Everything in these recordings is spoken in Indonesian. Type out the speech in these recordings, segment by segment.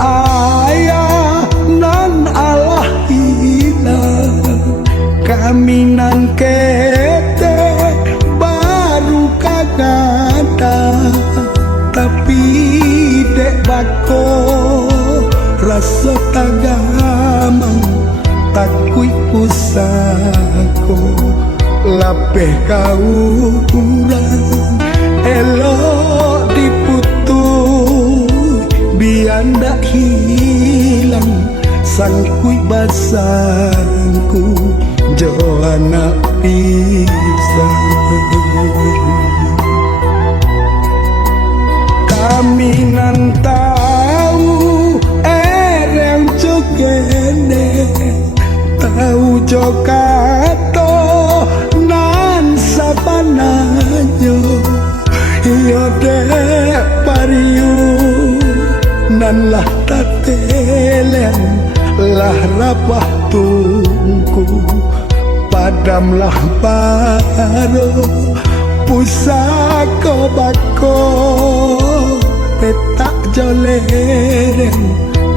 ayah nan Allah hilang kaminan kete baru kagada tapi dek bako rasa tagamang takui pusako lapeh kau kurang elok diputus biar ndak hilang sangkui basangku jo anak pisang kami nan tahu yang jogene tahu jokato nan sabananyo iyo dek pariu nan lah tatelen lah rapah tungku padamlah baro pusaka bako petak joleren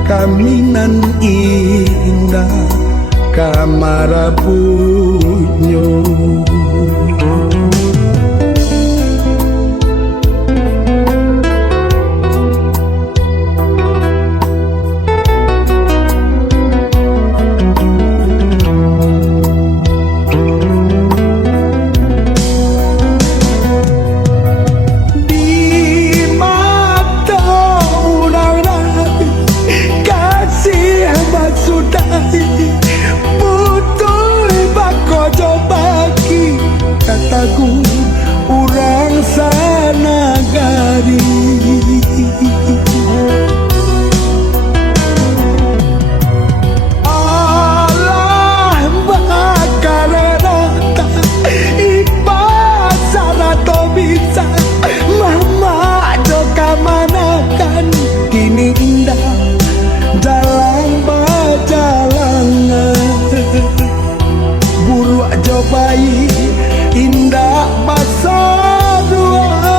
kaminan indah kamar bunyo urang sanagari Allah bakal rata ipas sarato bisa mama joka manakan kini indah jalan bajalangan buru aja bayi indah masa dua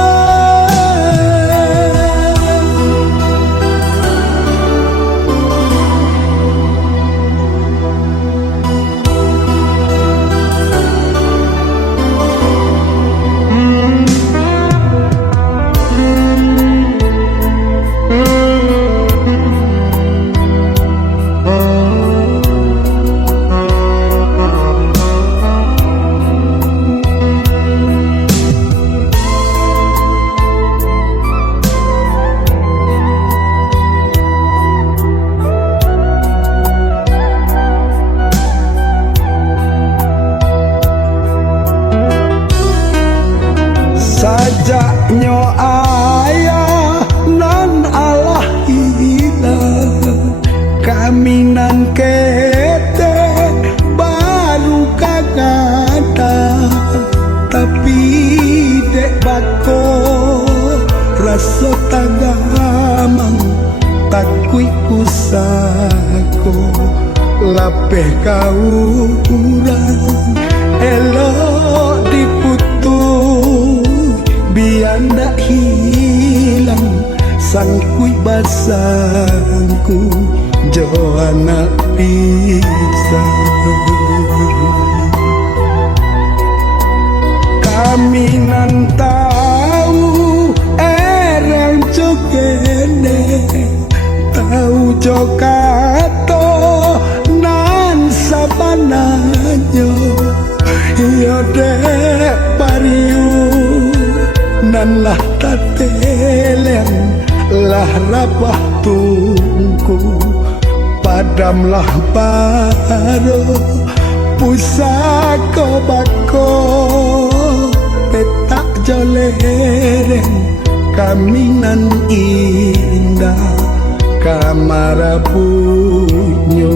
sajaknyo ayah nan Allah hilang kaminan kete baru kagada tapi dek bako rasa tagamang takui pusako lapeh kau kurang elok diputus biar ndak hilang sangkui basangku jo anak pisang kami nan tahu yang jogene tahu jokato nan sabananyo iyo dek pariu nan lah tatelen lah rapah tungku padamlah baro pusaka bako petak joleren kaminan indah kamar bunyo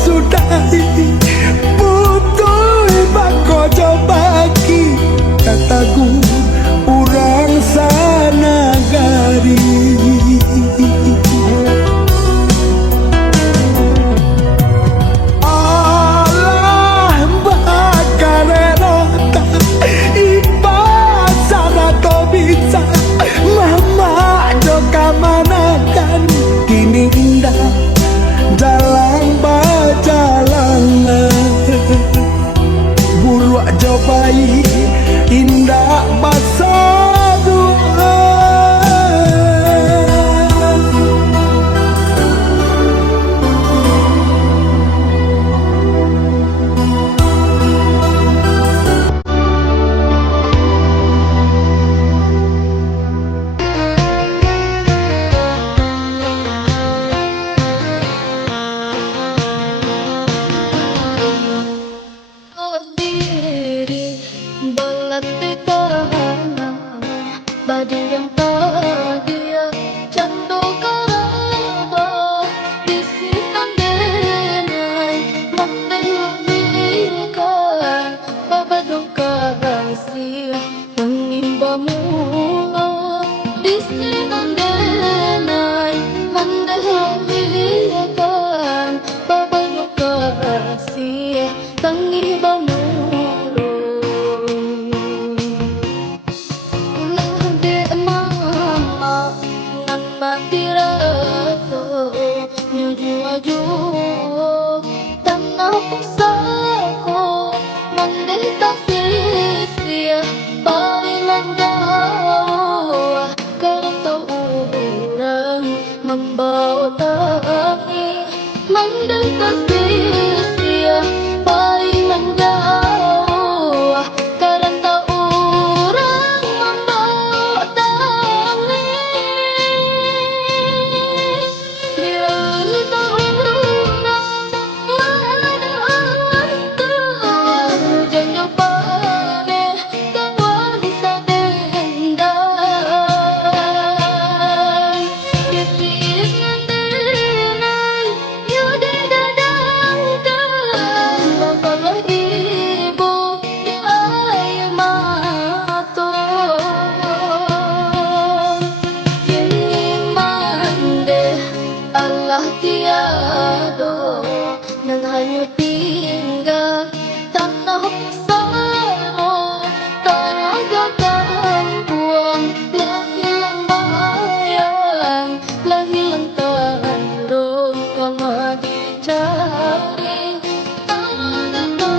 sudah putus tanah pusaka mendeta sia pailan jauh kereta orang membawa tangi mendeta sia pailan jauh kereta orang membawa tangi Allah tiada dan hanya tinggal tanah bersama tanah gagal buang lah hilang bayang lah hilang tanduk kalau dicari tanah gagal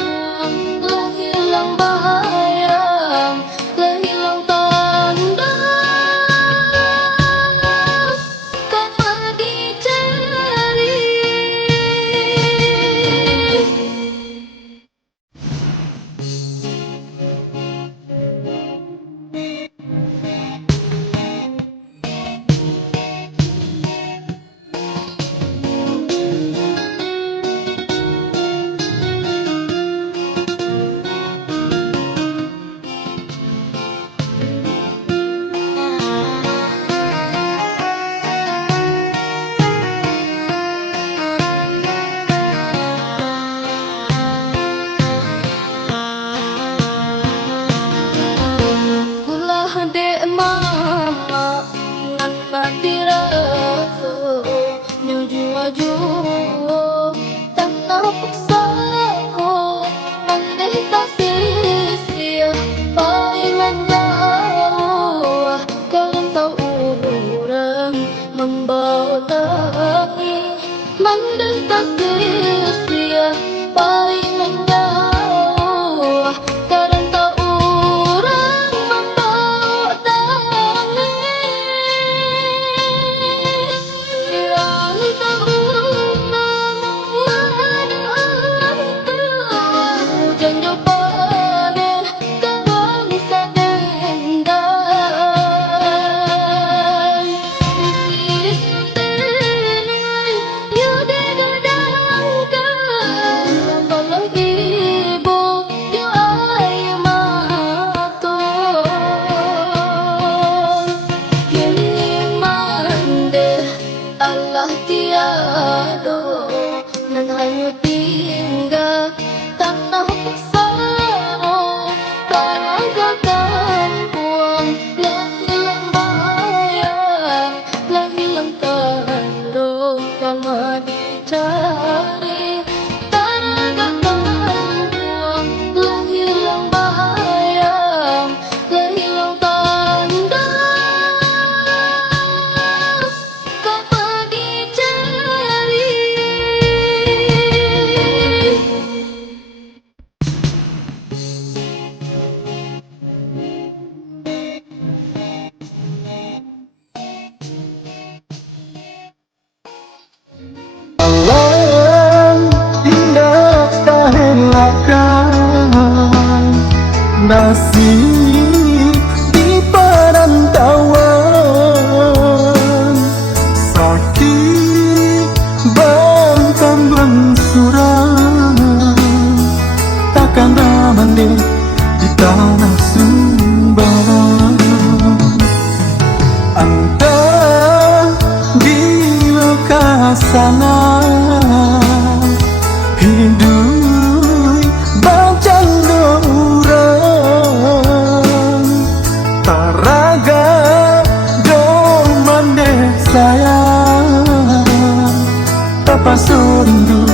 buang lah hilang bayang lah hilang tanduk dek mama nan batiraso nyuju aju tanah paksako mandeta sia pailan jauh kereta orang membawa tangi mandeta sia pailan jauh kereta orang membawa tangi jangan panen kawan bisa dendam isis tenai yude gadangkan kalau ibu yo ayu maton kini mande Allah tiada nan hanya tinggal tanah bersama tanah gagal buang lah hilang bayang lah hilang tanduk kalau dicari tanah gagal buang lah hilang bayang lah hilang tanduk kalau dicari. Alam indah tak elakkan nasib di perantauan sakit bantang bangsuran takkan ramande di tanah Sumbawa entah di lokasi sana hidup bacando urang taraga domande sayang tapasundu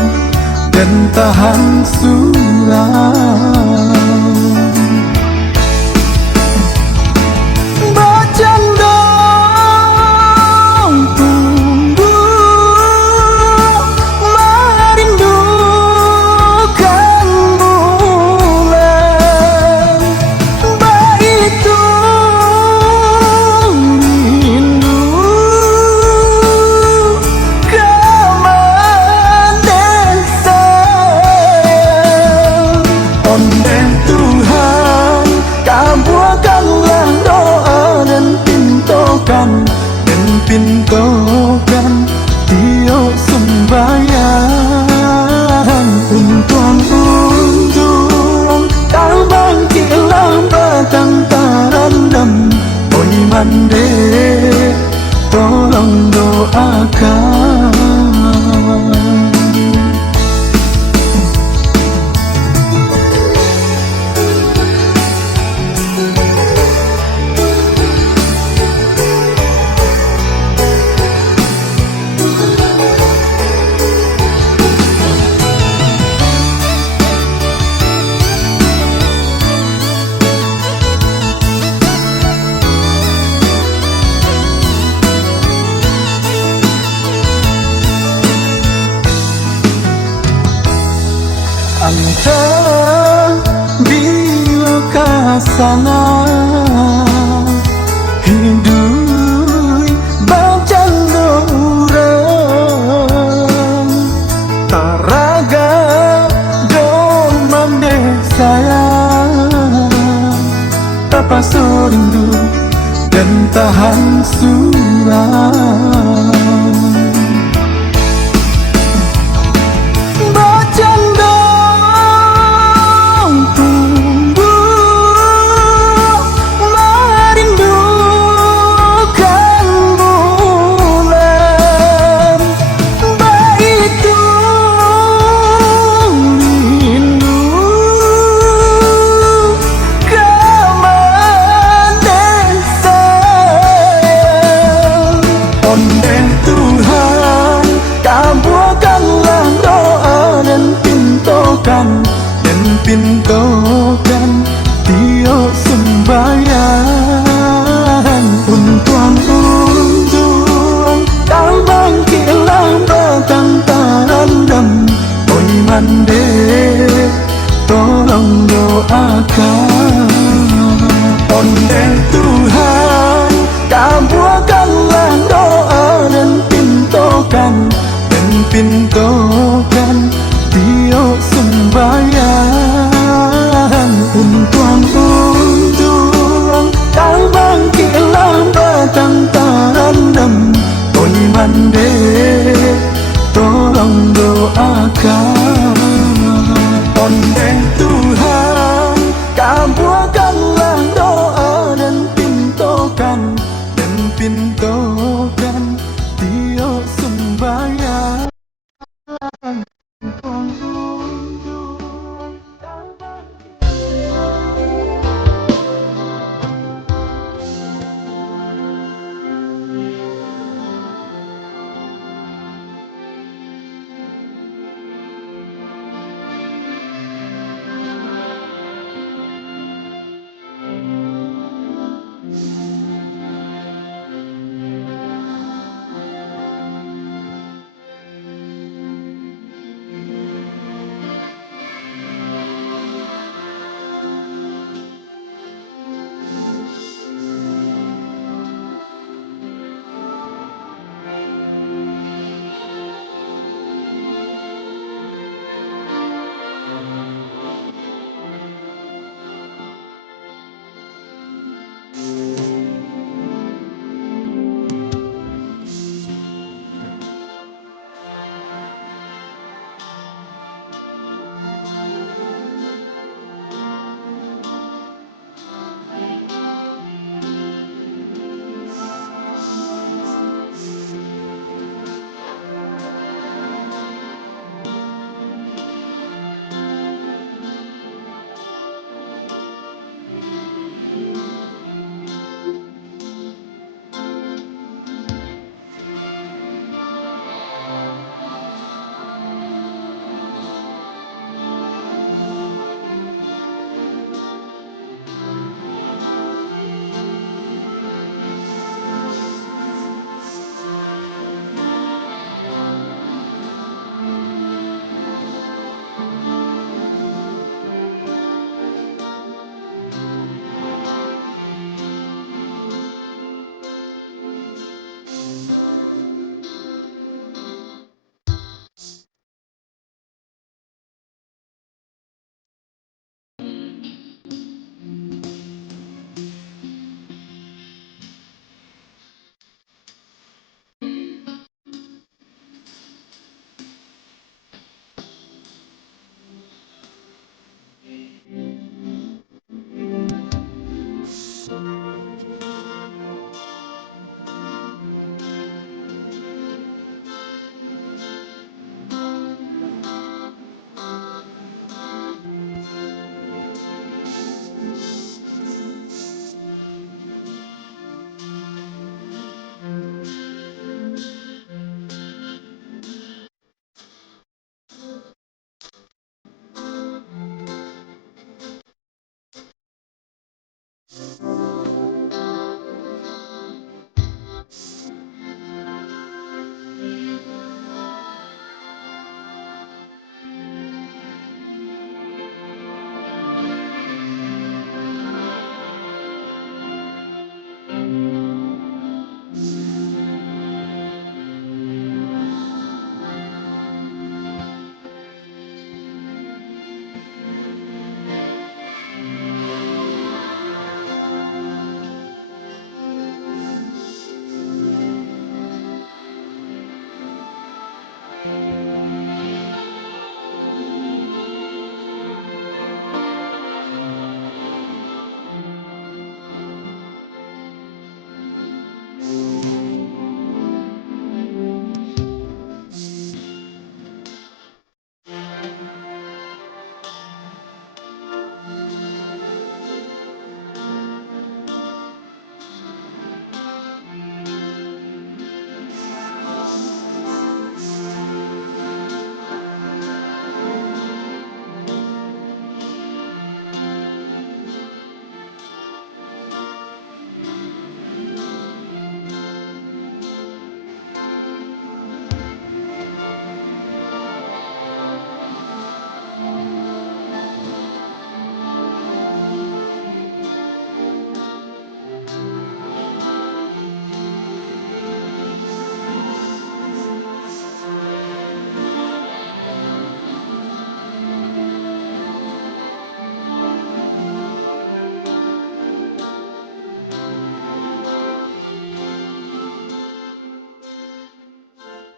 dan tahan suram bacando bila kasana hidup bacando urang taraga domande sayang apa rindu dan tahan surang dan pintokan tio sembahyang untuang tambang kilang batang tarandam oi mande tolong doakan ondeh Tuhan kabulkanlah doa dan pintokan tio sembahyang untuang tambang kilang batang tarandam oi mande tolong doakan ondeh Tuhan kabulkanlah doa dan pintokan tio sembahyang.